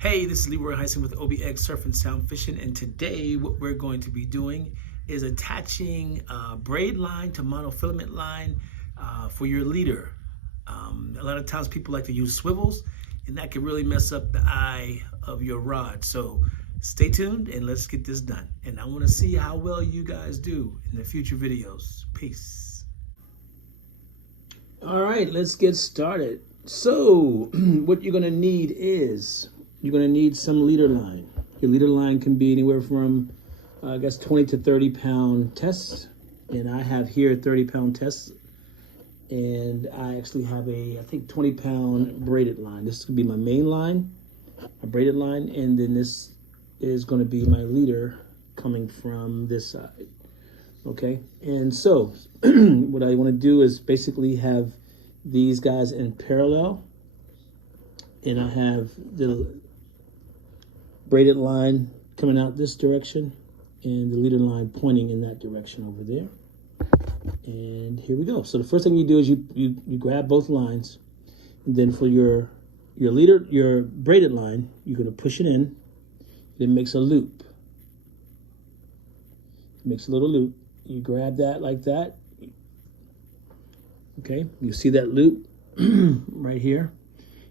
Hey, this is Leroy Heisen with OBX Surf and Sound Fishing, and today what we're going to be doing is attaching braid line to monofilament line for your leader. A lot of times people like to use swivels, and that can really mess up the eye of your rod. So stay tuned and let's get this done. And I want to see how well you guys do in the future videos. Peace. All right, let's get started. So what you're going to need is you're going to need some leader line. Your leader line can be anywhere from, I guess, 20 to 30 pound tests. And I have here 30 pound tests. And I actually have I think 20 pound braided line. This could be my main line, a braided line. And then this is going to be my leader coming from this side. Okay. And so what I want to do is basically have these guys in parallel. And I have the braided line coming out this direction and the leader line pointing in that direction over there. And here we go. So the first thing you do is you grab both lines, and then for your braided line, you're going to push it in. It makes a loop. It makes a little loop. You grab that like that. Okay, you see that loop right here.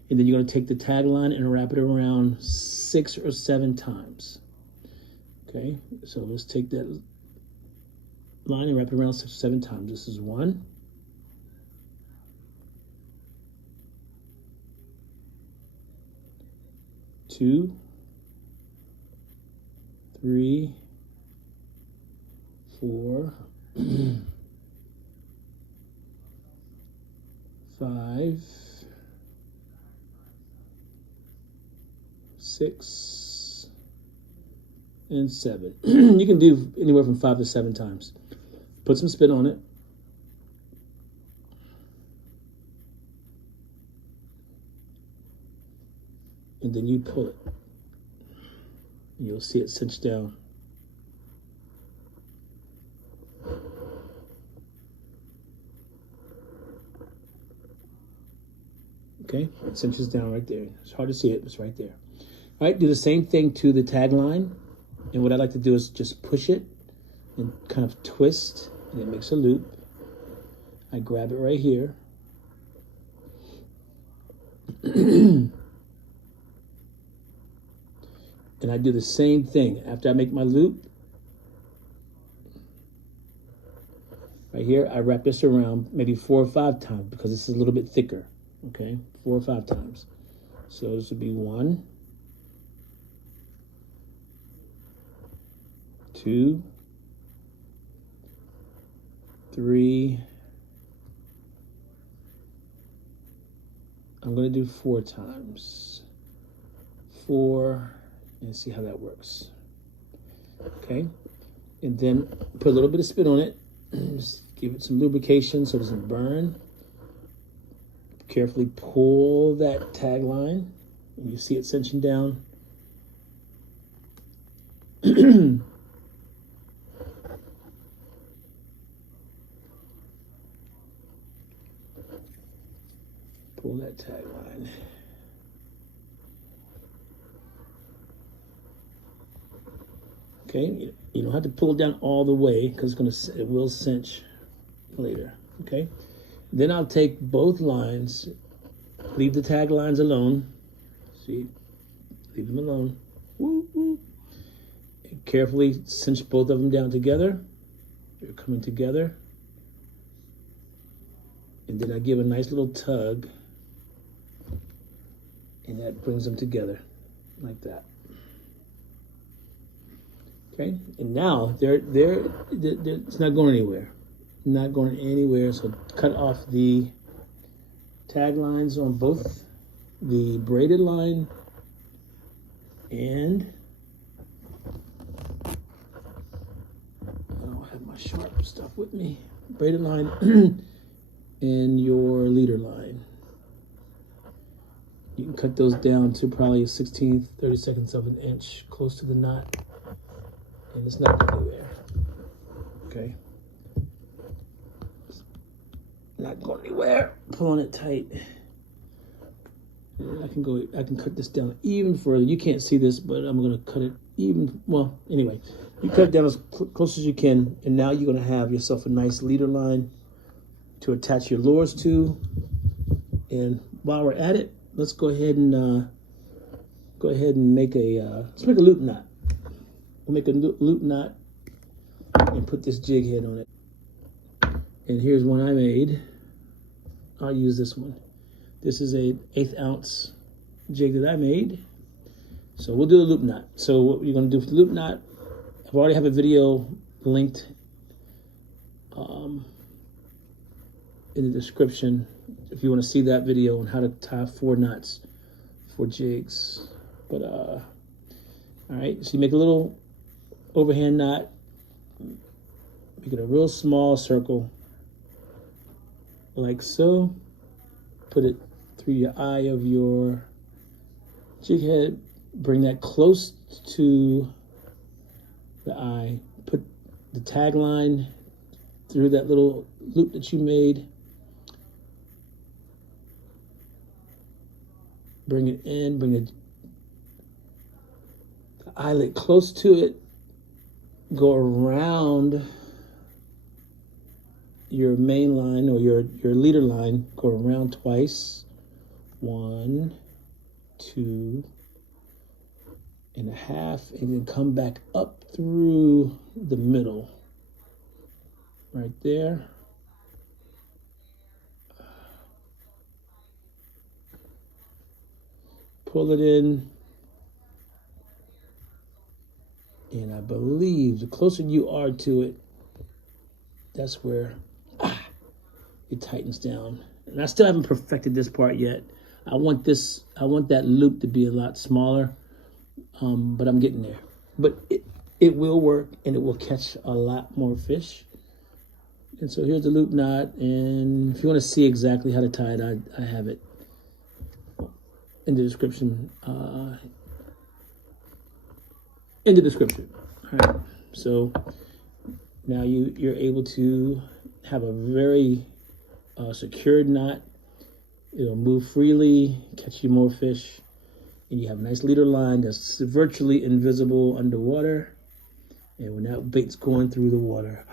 And then you're going to take the tag line and wrap it around 6 or 7 times. Okay, so let's take that line and wrap it around 6 or 7 times. This is 1. 2, 3, 4, 5, 6, and 7. You can do anywhere from 5 to 7 times. Put some spin on it. And then you pull it. And you'll see it cinch down. Okay, it cinches down right there. It's hard to see it, but it's right there. All right, do the same thing to the tag line. And what I like to do is just push it and kind of twist, and it makes a loop. I grab it right here. And I do the same thing. After I make my loop, right here, I wrap this around maybe 4 or 5 times because this is a little bit thicker. Okay, 4 or 5 times. So this would be 1, 2, 3. I'm going to do 4 times. 4, and see how that works. Okay, and then put a little bit of spin on it. Just give it some lubrication so it doesn't burn. Carefully pull that tag line, and you see it cinching down. Pull that tag line. Okay, you don't have to pull it down all the way because it will cinch later. Okay, then I'll take both lines, leave the tag lines alone. See, leave them alone. Woo, woo. And carefully cinch both of them down together. They're coming together. And then I give a nice little tug. And that brings them together like that. Okay, and now it's not going anywhere. Not going anywhere. So cut off the tag lines on both the braided line and I don't have my sharp stuff with me. Braided line and your leader line. You can cut those down to probably 1/16, 32nds of an inch, close to the knot, and it's not going anywhere. Okay, not going anywhere. Pulling it tight. I can cut this down even further. You can't see this, but I'm gonna cut it even, well, anyway. You cut it down as close as you can, and now you're gonna have yourself a nice leader line to attach your lures to. And while we're at it, let's go ahead and make a loop knot. We'll make a loop knot and put this jig head on it. And here's one I made. I'll use this one. This is a 1/8 ounce jig that I made. So we'll do a loop knot. So what you're gonna do for the loop knot, I've already have a video linked in the description if you want to see that video on how to tie 4 knots for jigs. But all right, so you make a little overhand knot, make it a real small circle like so. Put it through your eye of your jig head, bring that close to the eye, put the tag line through that little loop that you made, bring it in, bring the eyelet close to it, go around your main line or your leader line, go around twice, 1, 2.5, and then come back up through the middle, right there. Pull it in, and I believe the closer you are to it, that's where it tightens down. And I still haven't perfected this part yet. I want that loop to be a lot smaller, but I'm getting there. But it will work, and it will catch a lot more fish. And so here's the loop knot, and if you want to see exactly how to tie it, I have it in the description. All right, so now you're able to have a very secured knot. It'll move freely, catch you more fish, and you have a nice leader line that's virtually invisible underwater. And when that bait's going through the water,